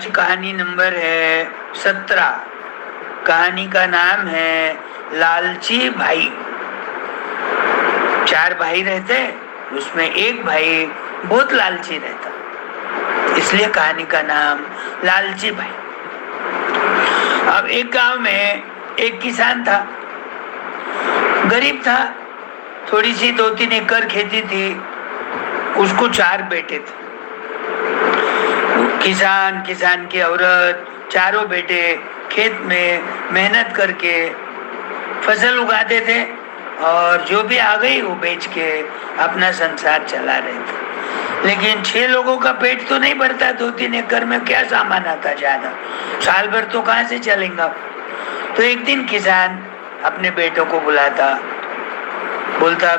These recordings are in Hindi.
आज कहानी नंबर है 17। कहानी का नाम है लालची भाई। 4 भाई रहते, उसमें एक भाई बहुत लालची रहता, इसलिए कहानी का नाम लालची भाई। अब एक गांव में एक किसान था, गरीब था, थोड़ी सी 2-3 एकड़ खेती थी, उसको 4 बेटे थे। किसान की औरत, चारों बेटे खेत में मेहनत करके फसल उगाते थे और जो भी आ गई वो बेच के अपना संसार चला रहे थे। लेकिन 6 लोगों का पेट तो नहीं भरता, 2-3 एकड़ में क्या सामान आता ज्यादा, साल भर तो कहाँ से चलेगा। तो एक दिन किसान अपने बेटों को बुलाता, बोलता,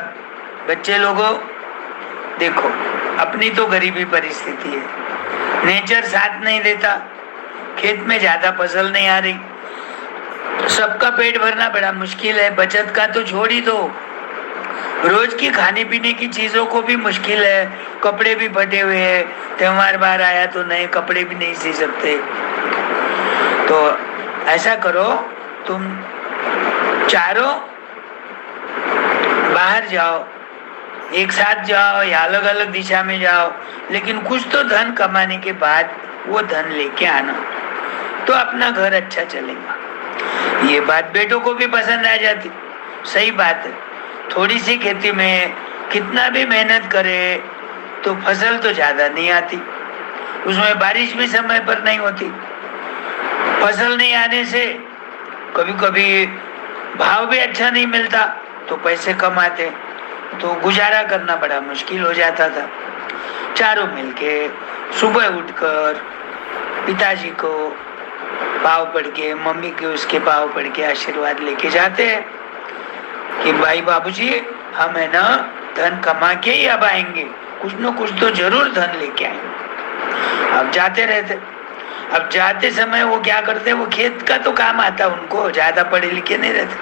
बच्चे लोगों देखो, अपनी तो गरीबी परिस्थिति है, नेचर साथ नहीं देता, खेत में ज्यादा फसल नहीं आ रही, सबका पेट भरना बड़ा मुश्किल है, बचत का तो छोड़ ही दो, रोज की खाने पीने की चीजों को भी मुश्किल है, कपड़े भी फटे हुए हैं, त्योहार बाहर आया तो नए कपड़े भी नहीं सी सकते। तो ऐसा करो, तुम चारों बाहर जाओ, एक साथ जाओ या अलग अलग दिशा में जाओ, लेकिन कुछ तो धन कमाने के बाद वो धन लेके आना, तो अपना घर अच्छा चलेगा। ये बात बेटों को भी पसंद आ जाती। सही बात है, थोड़ी सी खेती में कितना भी मेहनत करे तो फसल तो ज्यादा नहीं आती, उसमें बारिश भी समय पर नहीं होती, फसल नहीं आने से कभी कभी भाव भी अच्छा नहीं मिलता, तो पैसे कम आते, तो गुजारा करना बड़ा मुश्किल हो जाता था। चारों मिलके सुबह उठकर पिताजी को पाँव पड़ के, मम्मी के उसके पाँव पड़ के आशीर्वाद लेके जाते हैं कि भाई बाबूजी, हम है ना धन कमा के ही अब आएंगे, कुछ न कुछ तो जरूर धन लेके आएंगे। अब जाते रहते, अब जाते समय वो क्या करते, वो खेत का तो काम आता उनको, ज्यादा पढ़े लिखे नहीं रहते,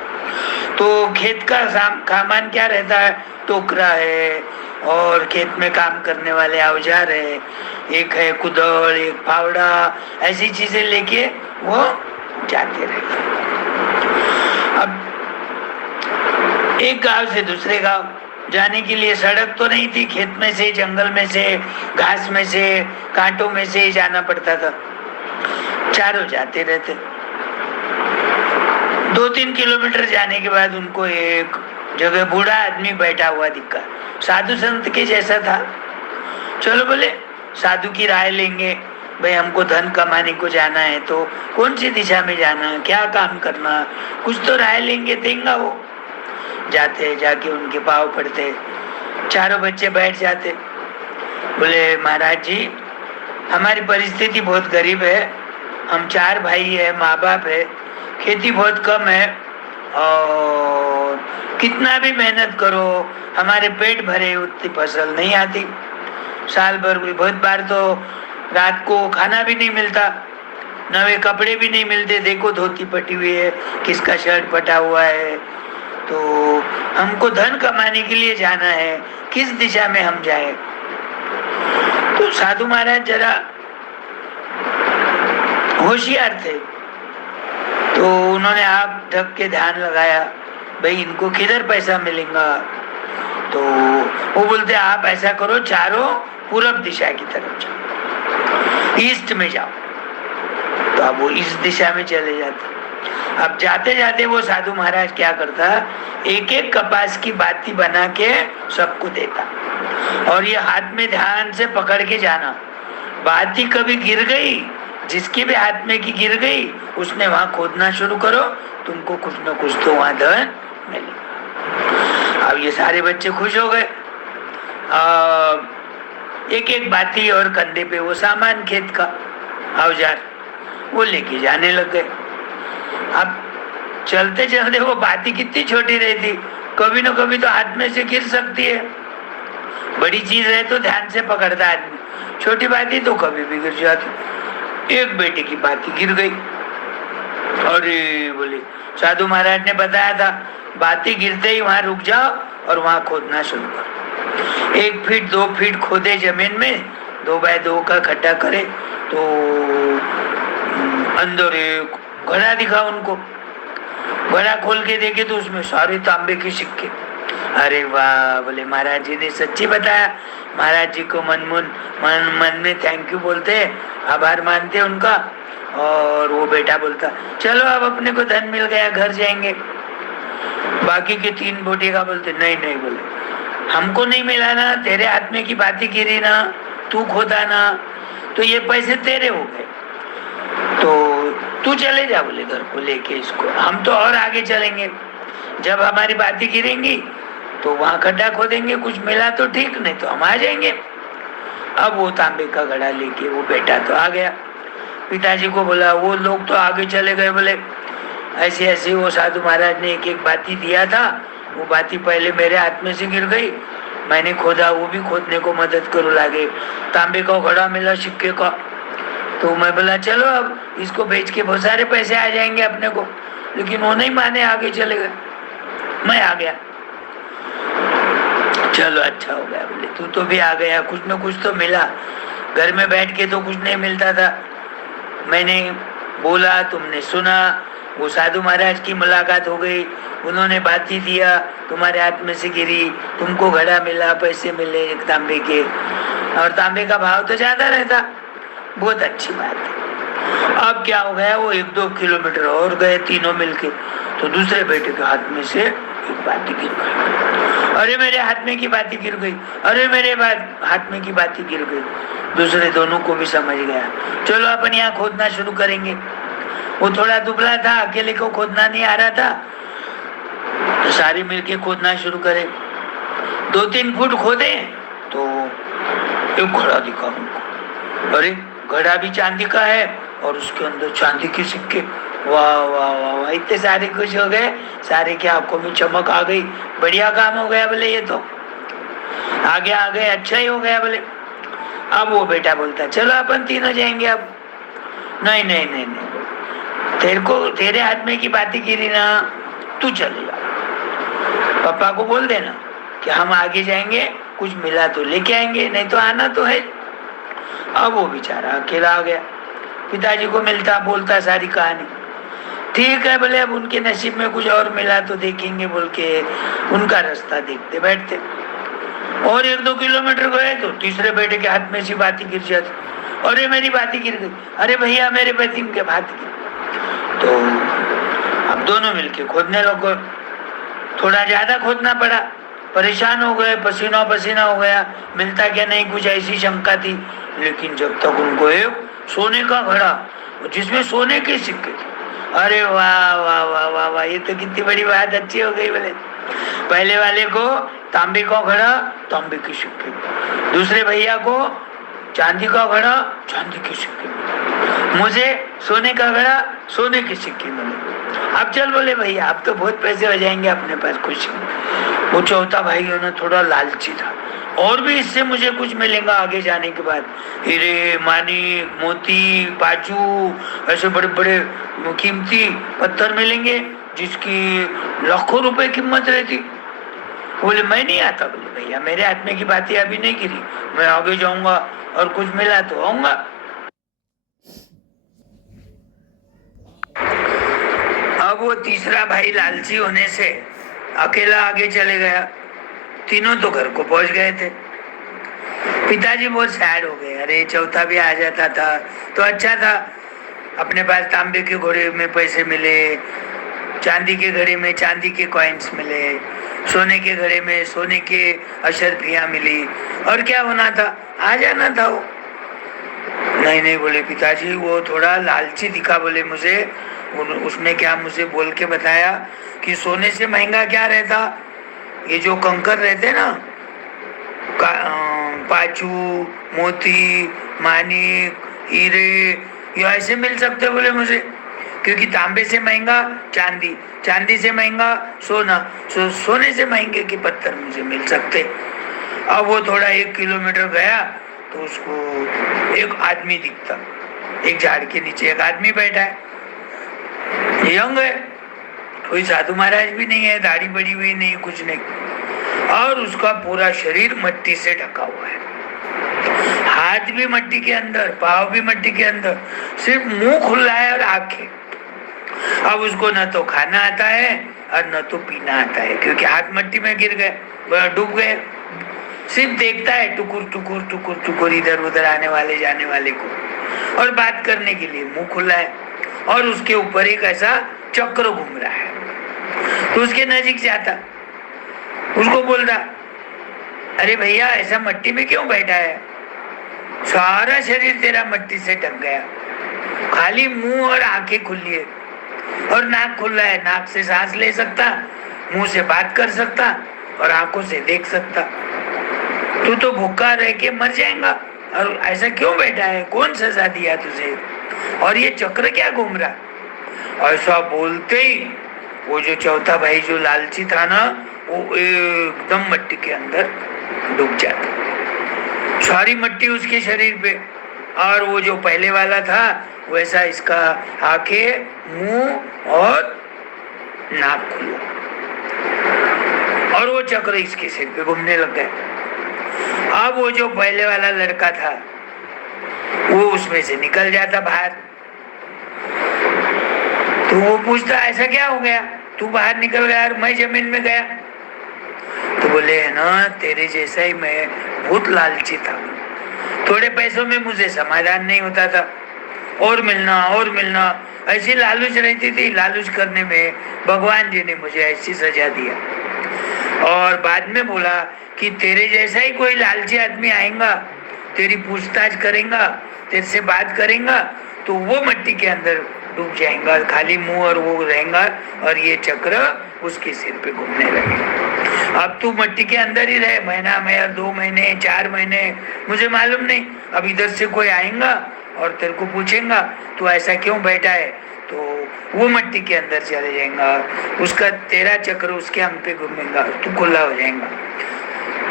तो खेत का सामान क्या रहता है, टोकरा है और खेत में काम करने वाले औजार है, एक है कुदाल, एक फावड़ा, ऐसी चीजें लेके वो जाते रहते। अब एक गांव से दूसरे गांव जाने के लिए सड़क तो नहीं थी, खेत में से, जंगल में से, घास में से, कांटों में से जाना पड़ता था। चारों जाते रहते, 2-3 किलोमीटर जाने के बाद उनको एक जगह बूढ़ा आदमी बैठा हुआ दिखा, साधु संत के जैसा था। चलो बोले साधु की राय लेंगे, भाई हमको धन कमाने को जाना है तो कौन सी दिशा में जाना, क्या काम करना, कुछ तो राय लेंगे, देंगे वो। जाते, जाके उनके पाँव पड़ते, चारों बच्चे बैठ जाते, बोले महाराज जी, हमारी परिस्थिति बहुत गरीब है, हम 4 भाई है, माँ बाप है, खेती बहुत कम है और कितना भी मेहनत करो हमारे पेट भरे उतनी फसल नहीं आती, साल भर बहुत बार तो रात को खाना भी नहीं मिलता, नए कपड़े भी नहीं मिलते, देखो धोती पटी हुई है, किसका शर्ट फटा हुआ है, तो हमको धन कमाने के लिए जाना है, किस दिशा में हम जाए। तो साधु महाराज जरा होशियार थे, तो उन्होंने आँख ढक के ध्यान लगाया, भाई इनको किधर पैसा मिलेगा। तो वो बोलते, आप ऐसा करो, चारों पूरब दिशा की तरफ जाओ, ईस्ट में जाओ। तो अब वो इस दिशा में चले जाते। अब जाते जाते वो साधु महाराज क्या करता, एक एक कपास की बाती बना के सबको देता, और ये हाथ में ध्यान से पकड़ के जाना, बाती कभी गिर गई, जिसके भी हाथ में की गिर गई, उसने वहां खोदना शुरू करो, तुमको कुछ न कुछ तो वहां धन मिलेगा। अब ये सारे बच्चे खुश हो गए, एक एक बाती और कंधे पे वो सामान, खेत का औजार, वो लेके जाने लग गए। अब चलते चलते वो बाती कितनी छोटी रहती, कभी न कभी तो हाथ में से गिर सकती है, बड़ी चीज है तो ध्यान से पकड़ता आदमी, छोटी बाती तो कभी भी गिर जाती। एक बेटे की बाती गिर गई, अरे बोले साधु महाराज ने बताया था, बाती गिरते ही वहां रुक जाओ और वहां खोदना शुरू करो। 1 फीट 2 फीट खोदे जमीन में, 2 बाय 2 का खड्डा करे, तो अंदर एक घड़ा दिखा उनको। घड़ा खोल के देखे तो उसमें सारे तांबे के सिक्के। अरे वाह, बोले महाराज जी ने सच्ची बताया। महाराज जी को मन मन में थैंक यू बोलते, आभार मानते उनका। और वो बेटा बोलता चलो अब अपने को धन मिल गया, घर जाएंगे। बाकी के 3 बोटे का बोलते नहीं नहीं, बोले हमको नहीं मिला ना, तेरे हाथ में की बातें गिरी ना, तू खोदा ना, तो ये पैसे तेरे हो गए, तो तू चले जा बोले घर को लेके इसको, हम तो और आगे चलेंगे। जब हमारी बातें गिरेंगी तो वहां खड्डा खोदेंगे, कुछ मिला तो ठीक, नहीं तो हम आ जाएंगे। अब वो तांबे का घड़ा लेके वो बेटा तो आ गया। पिताजी को बोला, वो लोग तो आगे चले गए, बोले ऐसे ऐसे वो साधु महाराज ने एक एक बाती दिया था, वो बाती पहले मेरे हाथ में से गिर गई, मैंने खोदा, वो भी खोदने को मदद करो लागे, तांबे का घड़ा मिला सिक्के का। तो मैं बोला चलो अब इसको बेच के बहुत सारे पैसे आ जाएंगे अपने को, लेकिन वो नहीं माने, आगे चले गए। मैं आ गया, चलो अच्छा हो गया, बोले तू तो भी आ गया, कुछ न कुछ तो मिला। घर में बैठ के तो कुछ नहीं मिलता था। मैंने बोला, तुमने सुना, वो साधु महाराज की मुलाकात हो गई, उन्होंने बात ही दिया, तुम्हारे हाथ में से गिरी, तुमको घड़ा मिला, पैसे मिले तांबे के, और तांबे का भाव तो ज्यादा रहता। बहुत अच्छी बात है। अब क्या हो गया, वो 1-2 किलोमीटर और गए तीनों मिलके, तो दूसरे बेटे के हाथ में से एक बाती गिर गई। अरे मेरे हाथ में की बाती गिर गई, अरे मेरे हाथ में की बाती गिर गई। दूसरे दोनों को भी समझ गया, चलो अपन यहाँ खोदना शुरू करेंगे। वो थोड़ा दुबला था, अकेले को खोदना नहीं आ रहा था, तो सारे मिलके खोदना शुरू करे। 2-3 फुट खोदे तो एक घड़ा दिखा उनको। अरे घड़ा भी चांदी का है और उसके अंदर चांदी के सिक्के। वाह वाह वाह वाह, इतने सारे खुश हो गए, सारे की आंखों में चमक आ गई, बढ़िया काम हो गया बोले, ये तो आगे आ गए, अच्छा ही हो गया बोले। अब वो बेटा बोलता चलो अपन तीनों जाएंगे। अब नहीं नहीं नहीं नहीं, तेरे हाथ में की बातें गिरी ना, तू चले जा, पापा को बोल देना कि हम आगे जाएंगे, कुछ मिला तो लेके आएंगे, नहीं तो आना तो है। अब वो बेचारा अकेला आ गया, पिताजी को मिलता, बोलता सारी कहानी। ठीक है बोले, अब उनके नसीब में कुछ और मिला तो देखेंगे बोल के उनका रास्ता देखते बैठते। और 1-2 किलोमीटर गए तो तीसरे बेटे के हाथ में सी बाती गिर जाती। अरे मेरी बाती गिर गई, अरे भैया मेरे बेटी के हाथ गिर। तो अब दोनों मिलके खोदने लगे। थोड़ा ज्यादा खोदना पड़ा, परेशान हो गए, पसीना पसीना हो गया, मिलता क्या नहीं, कुछ ऐसी शंका थी। लेकिन जब तक उनको एक सोने का घड़ा जिसमें सोने के सिक्के, अरे वाह वाह वाह वाह वाह, ये तो कितनी बड़ी बात, अच्छी हो गई बोले। पहले वाले को तांबे का घड़ा, तांबे के सिक्के, दूसरे भैया को चांदी का घड़ा, चांदी के सिक्के, मुझे सोने का घड़ा, सोने के सिक्के मिले। अब चल बोले भैया, अब तो बहुत पैसे हो जाएंगे अपने पास कुछ। वो चौथा भाई ना थोड़ा लालची था, और भी इससे मुझे कुछ मिलेगा आगे जाने के बाद, हीरे मानिक मोती पाचू, ऐसे बड़े बड़े कीमती पत्थर मिलेंगे जिसकी लाखों रुपए कीमत रहती। बोले मैं नहीं आता। बोले भैया मेरे हाथ में की बातें अभी नहीं गिरी, मैं आगे जाऊंगा और कुछ मिला तो आऊंगा। अब वो तीसरा भाई लालची होने से अकेला आगे चले गया। तीनों तो घर को पहुंच गए थे। पिताजी बहुत सैड हो गए, अरे चौथा भी आ जाता था तो अच्छा था, अपने पास तांबे के घड़े में पैसे मिले, चांदी के घड़े में चांदी के कॉइन्स मिले, सोने के घड़े में सोने के अशर्फियां मिली, और क्या होना था, आ जाना था वो। नहीं नहीं बोले पिताजी, वो थोड़ा लालची दिखा बोले मुझे। उसने क्या मुझे बोल के बताया कि सोने से महंगा क्या रहता, ये जो कंकर रहते ना, पाचू मोती मानिक हीरे, ये ऐसे मिल सकते बोले मुझे, क्योंकि तांबे से महंगा चांदी, चांदी से महंगा सोना, सोने से महंगे के पत्थर मुझे मिल सकते। अब वो थोड़ा 1 किलोमीटर गया तो उसको एक आदमी दिखता, एक झाड़ के नीचे एक आदमी बैठा है, यंग है, कोई साधु महाराज भी नहीं है, दाढ़ी बड़ी हुई नहीं, कुछ नहीं, और उसका पूरा शरीर मिट्टी से ढका हुआ है, हाथ भी मिट्टी के अंदर, पाँव भी मिट्टी के अंदर, सिर्फ मुंह खुला है और आंखें। अब उसको न तो खाना आता है और न तो पीना आता है, क्योंकि हाथ मिट्टी में गिर गए, डूब गए। सिर्फ देखता है टुकुर टुकुर टुकुर टुकुर इधर उधर आने वाले जाने वाले को, और बात करने के लिए मुंह खुला है, और उसके ऊपर एक ऐसा चक्र घूम रहा है। तो उसके नजीक जाता, उसको बोलता, अरे भैया ऐसा मिट्टी में क्यों बैठा है? सारा शरीर तेरा मिट्टी से ढक गया, खाली मुंह और आंखें खुली है और नाक खुला है। नाक से सांस ले सकता, मुंह से बात कर सकता और आंखों से देख सकता। तू तो भूखा रह के मर जाएगा, और ऐसा क्यों बैठा है? कौन सजा दिया तुझे? और ये चक्र क्या घूम रहा? ऐसा बोलते ही वो जो चौथा भाई जो लालची था ना, वो एकदम मिट्टी के अंदर डूब जाता, सारी मिट्टी उसके शरीर पे। और वो जो पहले वाला था वैसा इसका आंखें, मुंह और नाक खुला, और वो चक्र इसके सिर पे घूमने लग गए। अब वो जो पहले वाला लड़का था वो उसमें से निकल जाता बाहर। तो वो पूछता, ऐसा क्या हो गया, तू बाहर निकल गया और मैं जमीन में गया? तो बोले, है ना, तेरे जैसा ही मैं बहुत लालची था। थोड़े पैसों में मुझे समाधान नहीं होता था, और मिलना ऐसी लालच रहती थी। लालच करने में भगवान जी ने मुझे ऐसी सजा दिया। और बाद में बोला कि तेरे जैसा ही कोई लालची आदमी आएगा, तेरी पूछताछ करेगा, तेरे से बात करेगा, तो वो मिट्टी के अंदर डूब जाएगा, खाली मुंह और वो रहेगा, और ये चक्र उसके सिर पे घूमने लगेगा। अब तू मिट्टी के अंदर ही रहे, महीना में 2 महीने 4 महीने, मुझे मालूम नहीं। अब इधर से कोई आएगा और तेरे को पूछेगा तू ऐसा क्यों बैठा है, तो वो मिट्टी के अंदर चले जाएगा, उसका तेरा चक्र उसके अंग पे घूमेगा, तू खुला हो जाएगा।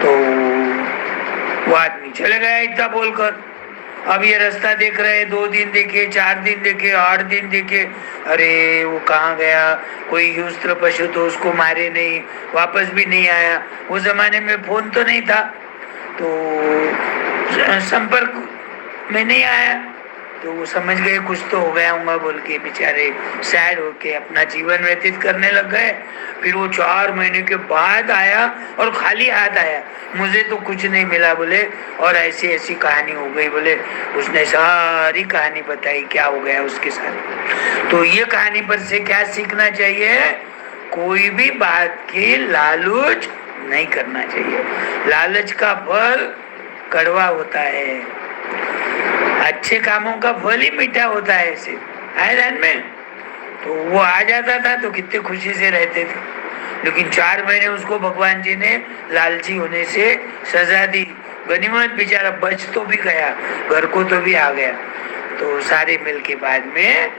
तो वो आदमी चले गया इतना बोलकर। अब ये रास्ता देख रहे, 2 दिन देखे, 4 दिन देखे, 8 दिन देखे, अरे वो कहाँ गया, कोई हिंस्र पशु तो उसको मारे नहीं, वापस भी नहीं आया। वो जमाने में फोन तो नहीं था, तो संपर्क में नहीं आया, तो वो समझ गए कुछ तो हो गया होगा बोल के बेचारे सैड होके अपना जीवन व्यतीत करने लग गए। फिर वो 4 महीने के बाद आया और खाली हाथ आया, मुझे तो कुछ नहीं मिला बोले, और ऐसी ऐसी कहानी हो गई बोले। उसने सारी कहानी बताई क्या हो गया उसके साथ। तो ये कहानी पर से क्या सीखना चाहिए? कोई भी बात की लालच नहीं करना चाहिए। लालच का फल कड़वा होता है, अच्छे कामों का फल ही मीठा होता है। ऐसे आए ध्यान में। तो वो आ जाता था तो कितने खुशी से रहते थे, लेकिन 4 महीने उसको भगवान जी ने लालची होने से सजा दी। गनीमत, बेचारा बच तो भी गया, घर को तो भी आ गया। तो सारे मिल के बाद में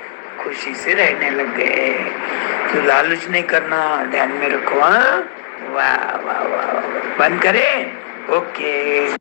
खुशी से रहने लग गए। तो लालच नहीं करना, ध्यान में रखो। हाँ, वाह वाह वाह, बंद करें। ओके।